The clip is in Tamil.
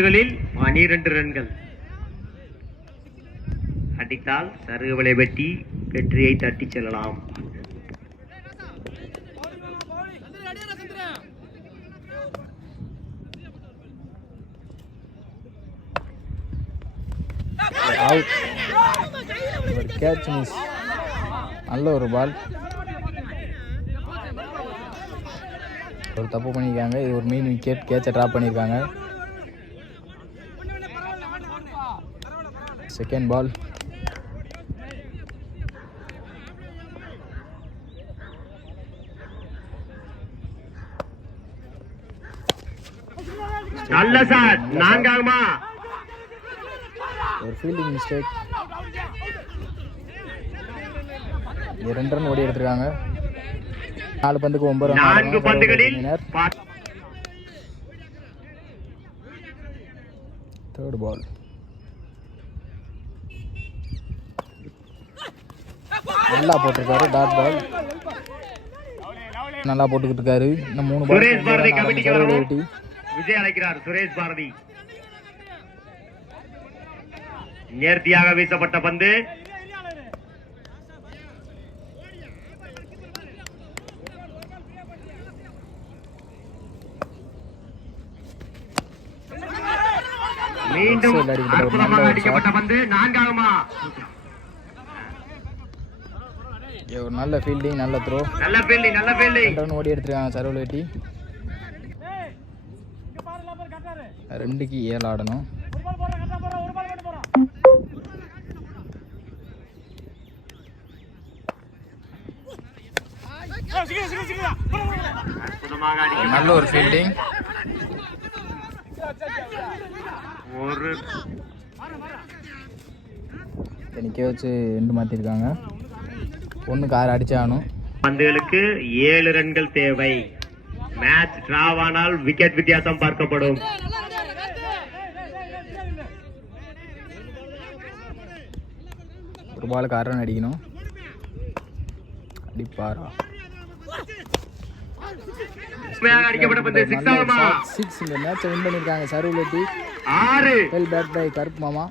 12 ரன்கள் அடித்தால் சருகுவலை வெட்டி வெற்றியை தட்டி செல்லலாம். நல்ல ஒரு பால், ஒரு தப்பு பண்ணியிருக்காங்க. இது ஒரு மீன் விக்கெட், கேட்சை ட்ராப் பண்ணியிருக்காங்க. செகண்ட் பால், நல்ல ஷாட், நான்காகுமா? ஒரு ஃபீல்டிங் மிஸ்டேக். 2 ரன் ஓடி எடுத்திருக்காங்க. 4 பந்துக்கு 9 ரன். 4 பந்துகளில் தேர்ட் பால், நல்லா போட்டிருக்காரு. டாட் பால் நல்லா போட்டுக்கிட்டு இருக்காரு. இன்னும் 3 பால். சுரேஷ் பாரதி கமிட்டிக்கு வரவும் விஜய் அழைக்கிறார். சுரேஷ் பாரதி நேர்த்தியாக வீசப்பட்ட பந்து மீண்டும் அற்புதமாக அடிக்கப்பட்ட பந்து. நான்காகுமா? ஒரு நல்ல ஃபீல்டிங், நல்ல த்ரோ, நல்ல ஃபீல்டிங், நல்ல ஃபீல்டிங். 2 ரன் ஓடி எடுத்திருக்காங்க. சர்வல் வெட்டி 2க்கு 7 ஆடணும். நல்ல ஒரு ஃபீல்டிங். ஒரு நிற்க வச்சு 2 மாற்றிருக்காங்க. 1க்கு 6 அடிச்சாகணும். பந்துகளுக்கு 7 ரன்கள் தேவை. மேட்ச் டிராவானால் விக்கெட் வித்தியாசம் பார்க்கப்படும். ஒரு பாலுக்கு 6 ரன் அடிக்கணும். அடிப்பாரா? அடிக்கப்பட்ட பந்து 6 ஆகுமா? 6. இந்த மேட்சை வின் பண்ணியிருக்காங்க சர்வல் வெட்டி. 6 வெல் பேட் பை கருப்பு மாமா.